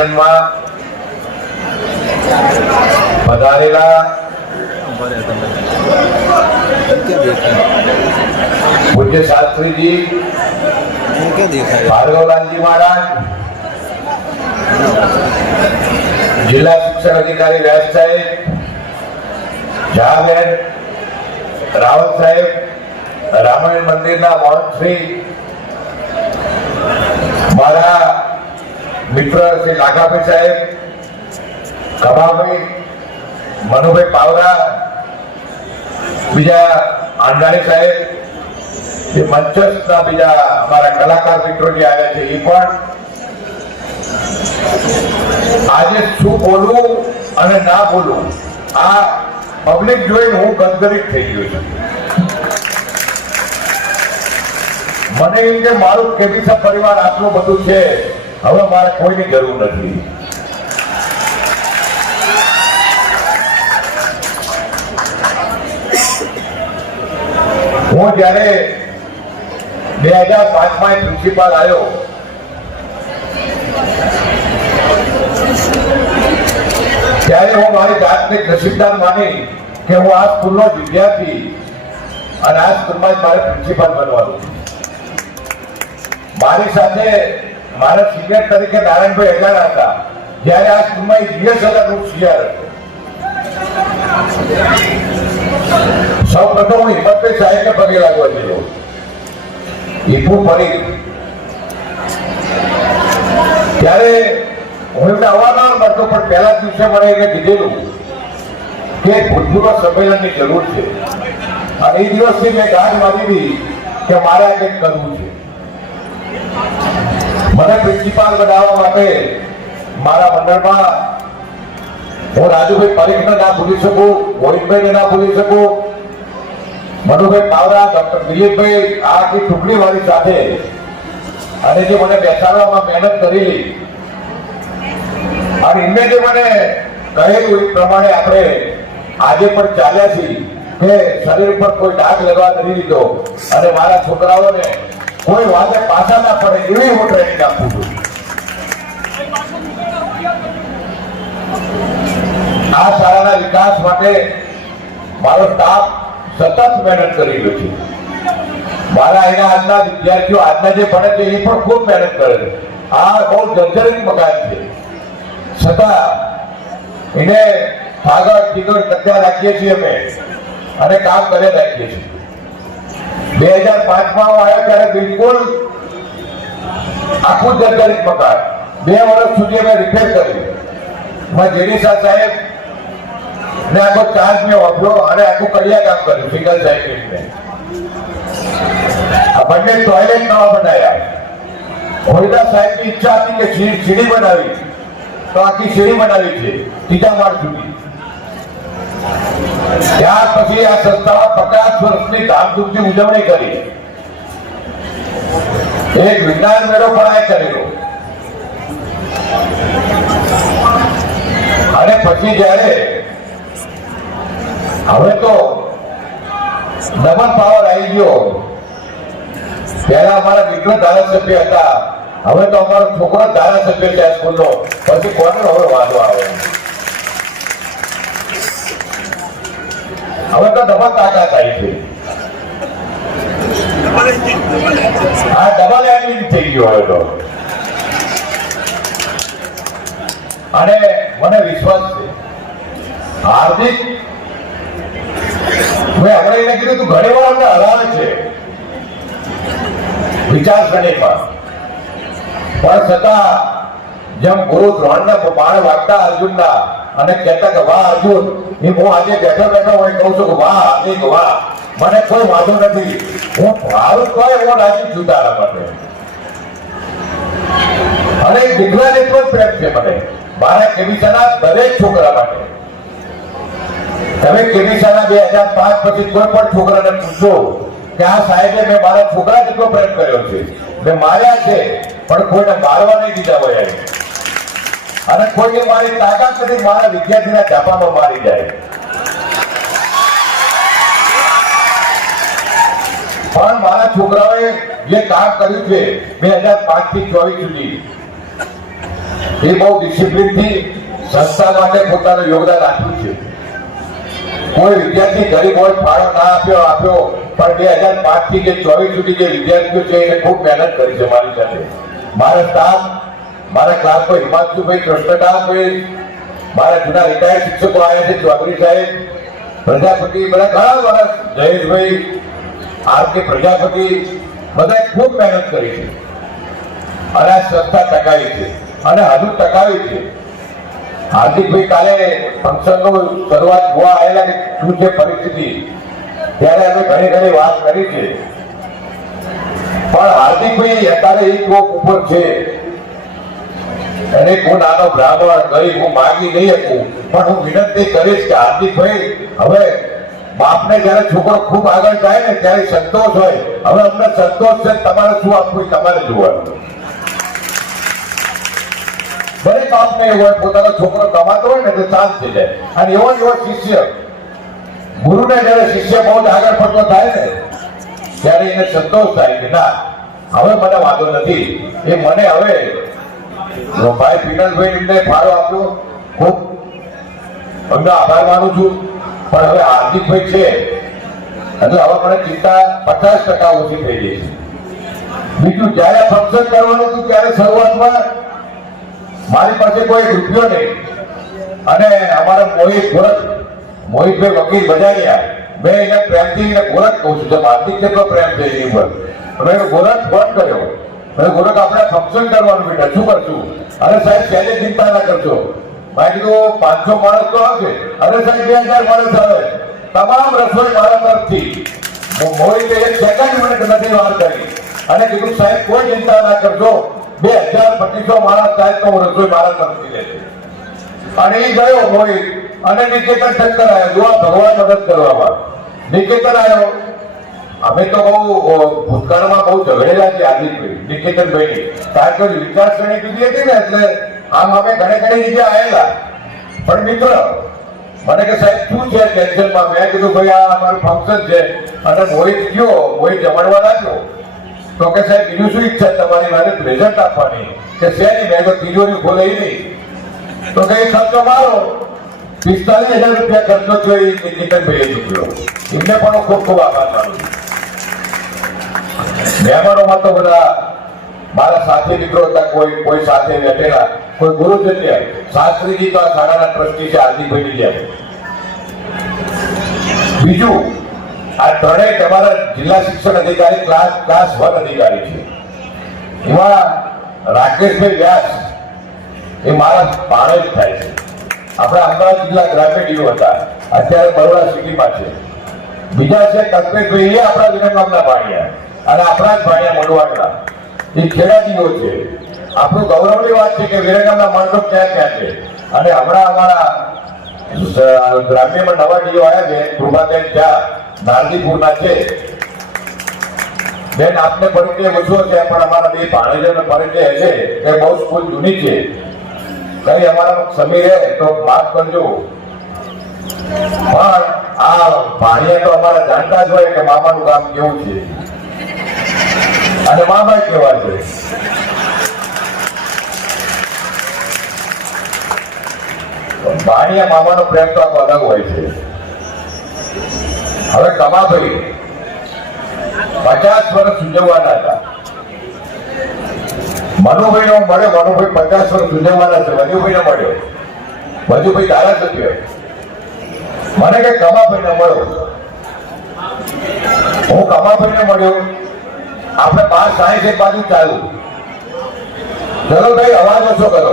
संमेलन में पधारेला। पूज्य शास्त्री जी भार्गवलालजी महाराज। जिला शिक्षण अधिकारी व्यास साहेब। जाहेर रावत साहेब। रामायण मंदिर महोत्सव मारा મિત્ર શ્રી લાખાભાઈ સાહેબ કમાભાઈ મનુભાઈ પાવરા, બીજા આંડાણી સાહેબ, જે મંચસ્થના બીજા અમારા કલાકાર મિત્રો જે આવ્યા છે, એ પણ આજે શું બોલવું અને ના બોલવું, આ પબ્લિક જોઈને હું ગદગદિત થઈ ગયો છું. મને એમ કે મારું કેબીસા પરિવાર આટલું બધું છે હવે મારે કોઈની જરૂર નથી. હું જ્યારે બે હજાર પાંચમાં પ્રિન્સિપાલ આવ્યો, ત્યારે હું મારી જાતને નસીબદાર માની કે હું આ સ્કૂલનો નો વિદ્યાર્થી અને આ સ્કૂલમાં જ મારે પ્રિન્સિપાલ બનવાનું. મારી સાથે મારા સિનિયર તરીકે નારાયણભાઈ અજાણા હતા. જ્યારે આ સ્કૂલમાં જીએસ હતા હું સિનિયર સૌ પ્રથમ હું હિંમતભાઈ સાહેબને પગે લાગવા ગયો. ઈપુ ફરી. ત્યારે હું એમને અવારનવાર મળતો, પણ પહેલા દિવસે મને એને કીધેલું કે ભૂતપૂર્વ સંમેલનની જરૂર છે. અને એ દિવસથી મેં ગાંઠ મારી કે મારે આ કંઈક કરવું છે. મને પ્રિન્સિપાલ બનાવવા માટે મારા મંડળમાં હું રાજુભાઈ પરીખને ના ભૂલી શકું, મોહિતભાઈને ના ભૂલી શકું. મનુભાઈ પાવરા, ડોક્ટર દિલીપભાઈ, આ આખી ટુકડી વાળી સાથે અને જે મને બેસાડવામાં મહેનત કરેલી, અને એમને જે મને કહેલું એ પ્રમાણે આપણે આજે પણ ચાલ્યા છીએ. કે શરીર પર કોઈ ડાઘ લેવા નથી દીધો. અને મારા છોકરાઓને કોઈ વાતે પાછા ના પડે એવી હું ટ્રેનિંગ આપું છું. આ શાળાના વિકાસ માટે મારો સ્ટાફ સતત મહેનત કરી રહ્યો છે. મારા અહીંયા આજના વિદ્યાર્થીઓ આજના જે ભણે છે એ પણ ખૂબ મહેનત કરે છે. આ બહુ જર્જરિત મકાન છે. છતાં એને કાગળ ચીગળ કચ્યા રાખીએ છીએ અમે અને કામ કરે રાખીએ છીએ. બે હજાર પાંચમાં આવ્યા ત્યારે બિલકુલ આખું જર્જરિત મકાન. બે વર્ષ સુધી અમે રિપેર કર્યું. મેં જેડીસા સાહેબ ને આખો ચાર્જ મેં વાપર્યો અને આખું કડિયા કામ કર્યું સિંગલ સાઇડ આ બંને ટોયલેટ નવા બનાવ્યા. હોઈદા સાહેબની ઈચ્છા હતી કે સીડી બનાવી. તો આખી સીડી બનાવી છે ત્રીજા માળ સુધી. ત્યાર પછી આ પચાસ વર્ષની ધામધૂમથી ઉજવણી કરી. એક વિજ્ઞાન મેળો પણ આ કરેલો. અને પછી જ્યારે હવે તો ડબલ પાવર આવી ગયો. પહેલા અમારા મિત્ર ધારાસભ્ય હતા. હવે તો અમારો છોકરો ધારાસભ્ય છે સ્કૂલનો. પછી કોને હવે વાંધો આવે? હવે તો ડબલ તાકાત થાય છે. આ ડબલ એન્જિન થઈ ગયો હવે તો. અને મને વિશ્વાસ છે. હાર્દિક, મેં હમણાં એને કીધું તું ઘણી વાર અમને હરાવે છે. વિચારસરણીમાં પણ છતાં, જેમ ગુરુ દ્રોણના બાણ વાગતા અર્જુનના અને કહેતા કે, વાહ અર્જુન, હું આજે બેઠો બેઠો હું કહું છું કે, વાહ હાર્દિક વાહ. મને કોઈ વાંધો નથી. હું ભાવ તોય હું રાજી છું માટે. અને દીકરા જેટલો પ્રેમ છે મને. મારા કેબીસાના દરેક છોકરા માટે. તમે કેબીસાના બે હજાર પાંચ પછી કોઈ પણ છોકરાને પૂછો કે આ સાહેબે, મેં મારા છોકરા જેટલો પ્રેમ કર્યો છે. મેં માર્યા છે, પણ કોઈને મારવા નહીં દીધા હોય. અને કોઈએ મારી તાકાત નથી, મારા વિદ્યાર્થીના ચાપામાં મારી જાય. પણ મારા છોકરાઓએ જે કામ કર્યું છે, બે હજાર પાંચથી ચોવીસ સુધી, એ બહુ ડિસિપ્લિનથી સંસ્થા માટે પોતાનું યોગદાન આપ્યું છે. કોઈ વિદ્યાર્થી ગરીબ હોય, ફાળો ના આપ્યો આપ્યો, પણ બે હજાર પાંચથી કે ચોવીસ સુધી જે વિદ્યાર્થીઓ છે એને ખૂબ મહેનત કરી છે મારી સાથે. મારા સ્ટાફ મારા ક્લાસમાં હિમાંશુભાઈ કૃષ્ણદાસભાઈ મારા જૂના રિટાયર્ડ શિક્ષકો આવ્યા છે, ચૌધરી સાહેબ. પ્રજાપતિ, બધા ઘણા વર્ષ જયેશભાઈ આર કે પ્રજાપતિ, બધાએ ખૂબ મહેનત કરી છે. અને આ સંસ્થા ટકાવી છે. અને હજુ ટકાવી છે. હાર્દિકભાઈ કાલે ફંક્શનનો શરૂઆત જોવા આવેલા કે શું છે પરિસ્થિતિ? ત્યારે અમે ઘણી ઘણી વાત કરી છે. પણ હાર્દિકભાઈ અત્યારે એક ઉપર છે. એને હું નાનો બ્રાહ્મણ ગરીબ, હું માગી નહીં શકું. પણ હું વિનંતી કરીશ કે હાર્દિકભાઈ, હવે બાપને જયારે છોકરો ખૂબ આગળ જાય ને ત્યારે સંતોષ હોય. હવે અમને સંતોષ છે તમારે શું આપવું તમારે જોવાનું. દરેક બાપને એવું હોય, પોતાનો છોકરો કમાતો હોય ને તો શાંત થઈ જાય. અને એવો એવો શિષ્ય, ગુરુને જયારે શિષ્ય બહુ જ આગળ પડતો થાય ને, ત્યારે એને સંતોષ થાય કે ના, હવે મને વાંધો નથી. એ મને હવે ભાઈ પીનલભાઈ, એમને ફાળો આપ્યો. ખૂબ એમનો આભાર માનું છું. પણ હવે હાર્દિકભાઈ છે. એટલે હવે મને ચિંતા પચાસ ટકા ઓછી થઈ ગઈ છે. બીજું જ્યારે ફંક્શન કરવાનું હતું, ત્યારે શરૂઆતમાં મારી પાસે કોઈ રૂપિયો નહીં. અને અમારા મોહિત ગોરખ, મોહિતભાઈ વકીલ બજારિયા મેં એને પ્રેમથી એને ગોરખ કહું છું. જેમ હાર્દિક કેટલો પ્રેમ છે એની ઉપર. મેં ગોરખ ફોન કર્યો. મેં કે આપણે ફંક્શન કરવાનું બેટા શું કરશું? અરે સાહેબ, પહેલે ચિંતા ના કરશો. મેં કીધું પાંચસો માણસ તો આવશે અરે સાહેબ, બે હજાર માણસ આવે. તમામ રસોઈ મારા તરફથી. મોહિતે એક સેકન્ડ મિનિટ નથી વાત કરી. અને કીધું, સાહેબ, કોઈ ચિંતા ના કરશો. બે હજાર પચીસો માણસ સાહેબ, તો હું રસોઈ મારા તરફથી લેશે અને એ ગયો મોહિત. અને નિકેતન શંકર આવ્યો જો આ ભગવાન મદદ કરવામાં નિકેતન આવ્યો અમે તો બહુ અ, ભૂતકાળમાં બહુ ઝઘડેલા છે આદિત્યભાઈ નિકેતનભાઈ કારણ કે વિચારસરણી કીધી હતી ને એટલે આમ અમે ઘણી ઘણી જગ્યાએ આવેલા. પણ મિત્ર મને કે સાહેબ શું છે ટેન્શનમાં મેં? કીધું ભાઈ આ અમારું ફંક્શન છે. અને મોહિત ગયો મોહિત જમણવા લાગ્યો. તો કે સાહેબ બીજું શું ઈચ્છા તમારી મારે? પ્રેઝન્ટ આપવાની. કે શેની મેં તો તિજોરી ખોલાઈ નહીં. તો કઈ ખર્ચો મારો. પિસ્તાલીસ હજાર રૂપિયા ખર્ચો થયો એ નિતિનભાઈએ ચૂક્યો એમને પણ હું ખૂબ ખૂબ આભાર માનું છું. મહેમાનોમાં તો બધા મારા સાથી મિત્રો હતા, કોઈ કોઈ સાથે બેઠેલા. કોઈ ગુરુજન્ય શાસ્ત્રીજી તો આ શાળાના ટ્રસ્ટી છે હાર્દિકભાઈની જેમ. બીજું, આ ત્રણેય તમારા જિલ્લા શિક્ષણ અધિકારી, ક્લાસ ક્લાસ વન અધિકારી છે. એમાં રાકેશભાઈ વ્યાસ, એ મારા પાણે જ થાય છે. આપણા અમદાવાદ જિલ્લા ગ્રામ્ય ડીઓ હતા. અત્યારે બરોડા સિટીમાં છે. બીજા છે કલ્પેશભાઈ, એ આપણા વિરંગામના ભાણિયા. અને આપણા જ ભાણિયા એ ખેડાતીઓ છે. આપણું ગૌરવની વાત છે કે વિરંગામના માણસો ક્યાં ક્યાં છે? અને હમણાં અમારા ગ્રામ્યમાં નવા ડીઓ આવ્યા છે કૃપાબેન ચા નારદીપુરના છે. બેન, આપને પરિચય ઓછો છે, પણ અમારા બે ભાણેજોનો પરિચય છે. કે બહુ સ્કૂલ જૂની છે. કઈ અમારા સમીર રહે તો માફ કરજો. પણ આ ભાણિયા તો અમારા જાણતા જ હોય કે મામાનું કામ કેવું છે. અને મામા કેવા છે? ભાણિયા મામાનો પ્રેમ તો અલગ હોય છે. હવે કમાભાઈ પચાસ વર્ષ ઉજવવાના હતા. મનુભાઈ નો મળ્યો મનુભાઈ પચાસ વર્ષ ઉજવવાના છે મજુભાઈ ને મળ્યો મજુભાઈ ધારાસભ્ય મને કઈ કમાભાઈ ને મળ્યો હું કમાભાઈ ને મળ્યો? આપણે પાંચ સાહીઠ એક બાજુ ચાલુ. ચલો ભાઈ અવાજ ઓછો કરો.